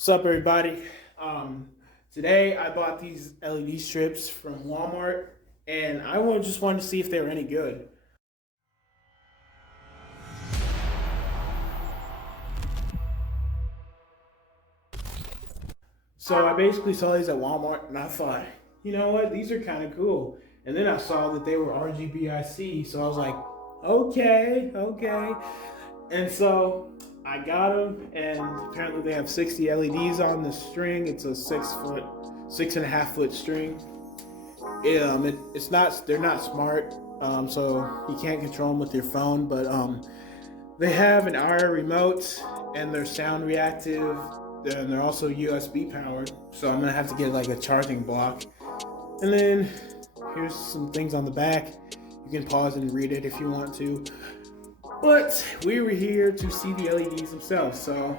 What's up, everybody? Today I bought these LED strips from Walmart, and just wanted to see if they were any good. So I basically saw these at Walmart, and I thought, you know what, these are kind of cool. And then I saw that they were RGBIC, so I was like, okay. And so I got them, and apparently they have 60 LEDs on the string. It's a 6.5 foot string. It's not, they're not smart, so you can't control them with your phone, but they have an IR remote, and they're sound reactive, and they're also USB powered. So I'm gonna have to get like a charging block. And then here's some things on the back. You can pause and read it if you want to. But we were here to see the LEDs themselves, so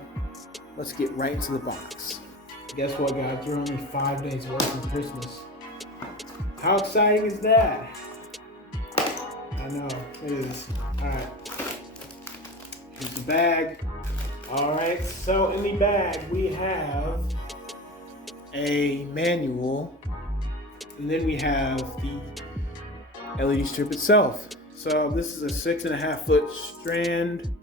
let's get right into the box. Guess what, guys? We're only 5 days away from Christmas. How exciting is that? I know, it is. Alright. Here's the bag. Alright, so in the bag we have a manual, and then we have the LED strip itself. So this is a 6.5 foot strand.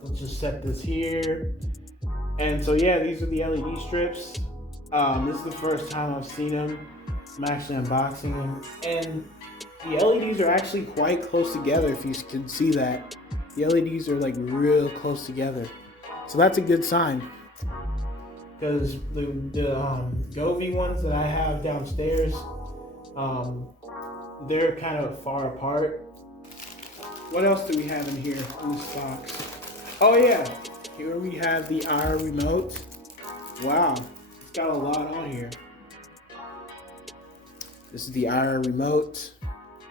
Let's just set this here. And so yeah, these are the LED strips. This is the first time I've seen them. I'm actually unboxing them. And the LEDs are actually quite close together, if you can see that. The LEDs are like real close together. So that's a good sign. Because the Govee ones that I have downstairs, they're kind of far apart. What else do we have in here in this box? Oh yeah, here we have the IR remote. Wow, it's got a lot on here. This is the IR remote.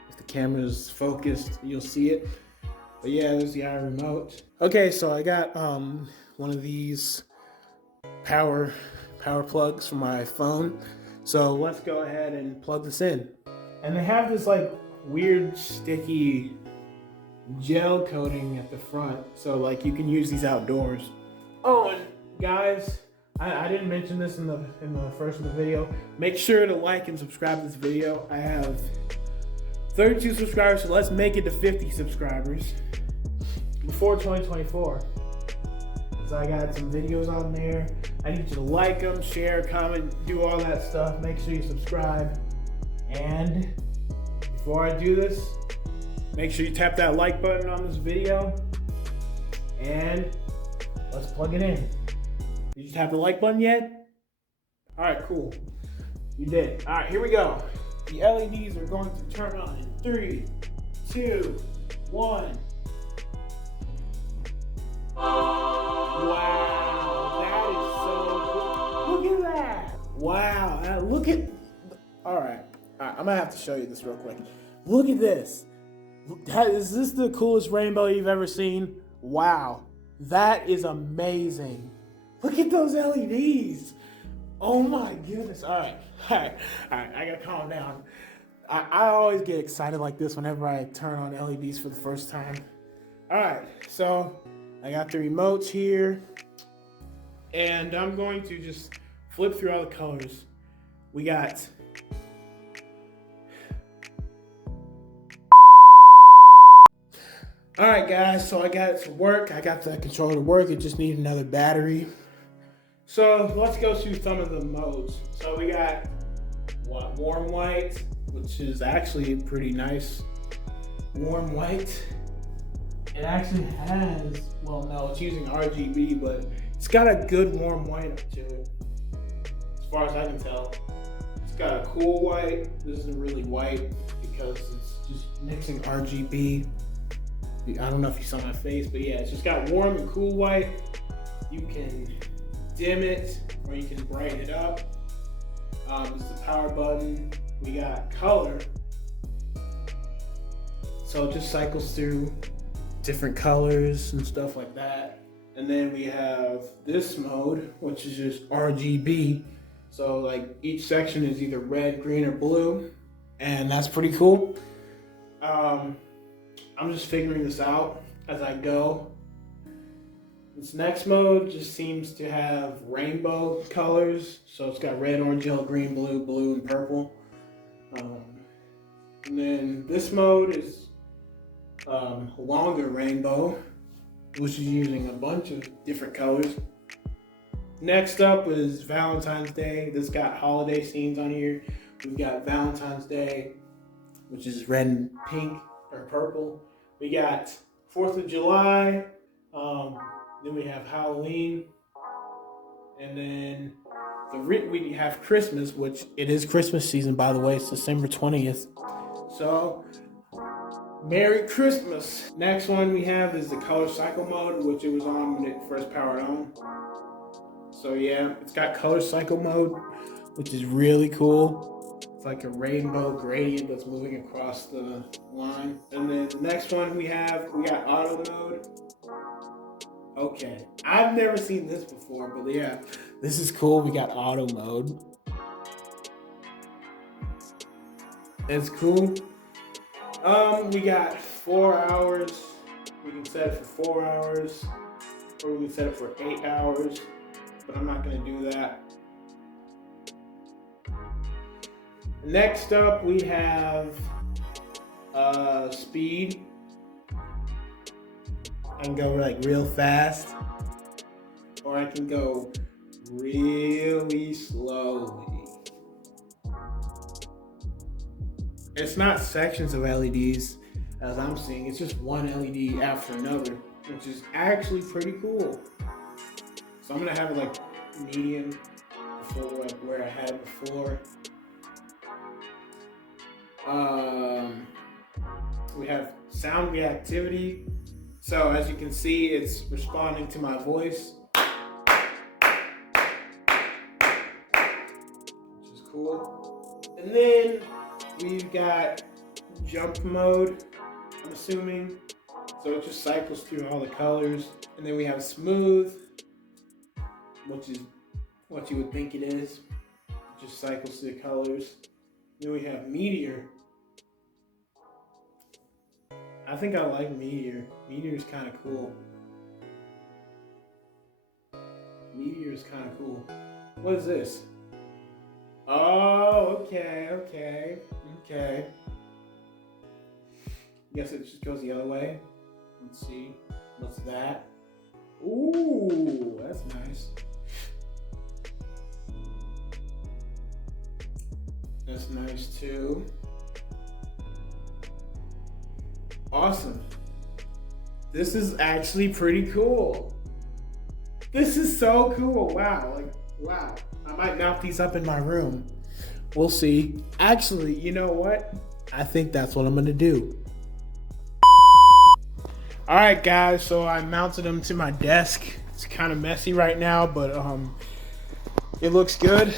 If the camera is focused, you'll see it. But yeah, there's the IR remote. Okay, so I got one of these power plugs for my phone. So let's go ahead and plug this in. And they have this like weird sticky gel coating at the front, so like you can use these outdoors. Oh, and guys, I didn't mention this in the first of the video. Make sure to like and subscribe to this video. I have 32 subscribers, so let's make it to 50 subscribers before 2024. So I got some videos on there. I need you to like them, share, comment, do all that stuff. Make sure you subscribe. And before I do this, make sure you tap that like button on this video. And let's plug it in. Did you tap the like button yet? All right, cool. You did. All right, here we go. The LEDs are going to turn on in 3, 2, 1. Wow, that is so cool. Look at that. Wow, look at. All right, I'm gonna have to show you this real quick. Look at this. Is this the coolest rainbow you've ever seen? Wow, that is amazing. Look at those LEDs. Oh my goodness. All right. I gotta calm down. I always get excited like this whenever I turn on LEDs for the first time. All right, so I got the remotes here, and I'm going to just flip through all the colors. We got all right, guys, so I got it to work. I got the controller to work. It just needs another battery. So let's go through some of the modes. So we got warm white, which is actually pretty nice. Warm white. It actually has, well, no, it's using RGB, but it's got a good warm white up to it, as far as I can tell. It's got a cool white. This isn't really white because it's just mixing RGB. I don't know if you saw my face, but yeah, it's just got warm and cool white. You can dim it or you can brighten it up. This is the power button. We got color. So it just cycles through different colors and stuff like that. And then we have this mode, which is just RGB. So like each section is either red, green, or blue. And that's pretty cool. I'm just figuring this out as I go. This next mode just seems to have rainbow colors. So it's got red, orange, yellow, green, blue, blue, and purple. And then this mode is longer rainbow, which is using a bunch of different colors. Next up is Valentine's Day. This got holiday scenes on here. We've got Valentine's Day, which is red and pink or purple. We got 4th of July. Then we have Halloween. And then we have Christmas, which it is Christmas season, by the way. It's December 20th. So, Merry Christmas. Next one we have is the color cycle mode, which it was on when it first powered on. So yeah, it's got color cycle mode, which is really cool. It's like a rainbow gradient that's moving across the line. And then the next one we got auto mode. Okay, I've never seen this before, but yeah, this is cool. We got auto mode. It's cool. We got 4 hours. We can set it for 4 hours, or we can set it for 8 hours, but I'm not gonna do that. Next up, we have speed. I can go like real fast, or I can go really slowly. It's not sections of LEDs as I'm seeing, it's just one LED after another, which is actually pretty cool. So I'm gonna have it like medium before like where I had it before. We have sound reactivity. So as you can see, it's responding to my voice, which is cool. And then we've got jump mode, I'm assuming. So it just cycles through all the colors. And then we have smooth, which is what you would think it is. It just cycles through the colors. Then we have meteor. I think I like Meteor. Meteor is kind of cool. Meteor is kind of cool. What is this? Oh, okay. Guess it just goes the other way. Let's see. What's that? Ooh, that's nice. That's nice too. Awesome. This is actually pretty cool. This is so cool. Wow. Wow. I might mount these up in my room. We'll see. Actually, you know what? I think that's what I'm gonna do. All right, guys. So I mounted them to my desk. It's kind of messy right now, but it looks good.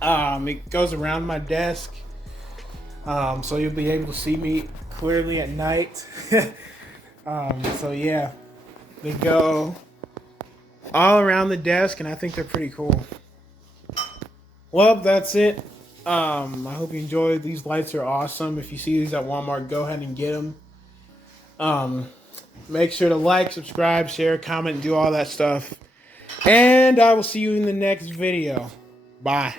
It goes around my desk. So you'll be able to see me clearly at night. So yeah, they go all around the desk, and I think they're pretty cool. Well, that's it. I hope you enjoyed. These lights are awesome. If you see these at Walmart, go ahead and get them. Make sure to like, subscribe, share, comment, and do all that stuff. And I will see you in the next video. Bye.